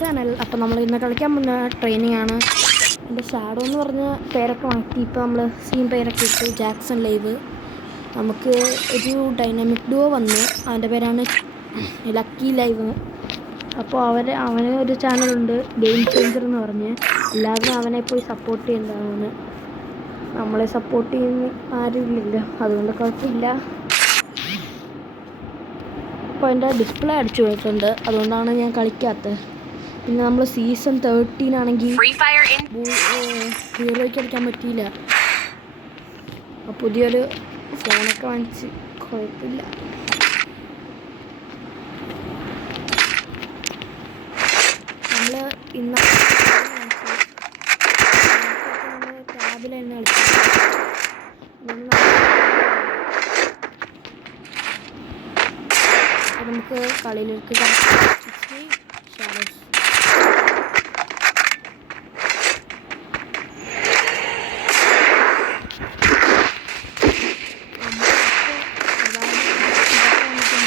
Channel. അപ്പോൾ നമ്മൾ ഇന്ന് കളിക്കാൻ പോകുന്ന ട്രെയിനിങ് ആണ്. എൻ്റെ ഷാഡോ എന്ന് പറഞ്ഞ പേരൊക്കെ മാറ്റി ഇപ്പോൾ നമ്മൾ സീൻ പേരൊക്കെ ഇട്ട് ജാക്സൺ ലൈവ്. നമുക്ക് ഒരു ഡൈനാമിക് ഡുവോ വന്നു, അവൻ്റെ പേരാണ് ലക്കി ലൈവ്. അപ്പോൾ അവന് ഒരു ചാനലുണ്ട്, ഗെയിം ചേഞ്ചർ എന്ന് പറഞ്ഞ്. എല്ലാവരും അവനെ പോയി സപ്പോർട്ട് ചെയ്യേണ്ടതാണ്. നമ്മളെ സപ്പോർട്ട് ചെയ്യുന്ന ആരുമില്ലല്ലോ, അതുകൊണ്ട് കുഴപ്പമില്ല. അപ്പോൾ എൻ്റെ ഡിസ്പ്ലേ അടിച്ചു പോയിട്ടുണ്ട്, അതുകൊണ്ടാണ് ഞാൻ കളിക്കാത്തത്. പിന്നെ നമ്മൾ സീസൺ 13 ആണെങ്കിൽ ഹീറോയ്ക്ക് അടിക്കാൻ പറ്റിയില്ല. പുതിയൊരു ഫോണൊക്കെ വാങ്ങിച്ച് കുഴപ്പമില്ല. നമ്മൾ ഇന്ന് ടാബിൽ തന്നെ കളിക്കും. നമുക്ക് കളിയിലേക്ക് ഷാഡോസ്.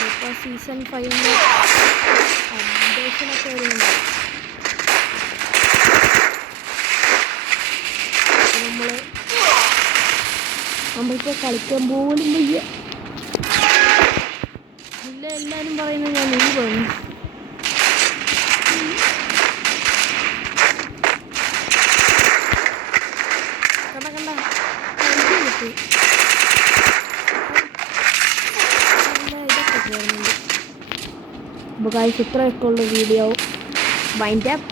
ഇപ്പോൾ സീസൺ 5 അപ്ഡേഷനൊക്കെ വരുന്നുണ്ട്. നമ്മളിപ്പോൾ കളിക്കാൻ പോലും വയ്യ. എല്ലാവരും പറയുന്നത് ഞാൻ നീ പോകുന്നു. കണ്ട ഇതൊക്കെ പോകുന്നുണ്ട്. അപ്പോൾ ഗായ്സ്, ഇത്രയൊക്കെ ഉള്ള വീഡിയോ വൈൻഡ് അപ്പ്.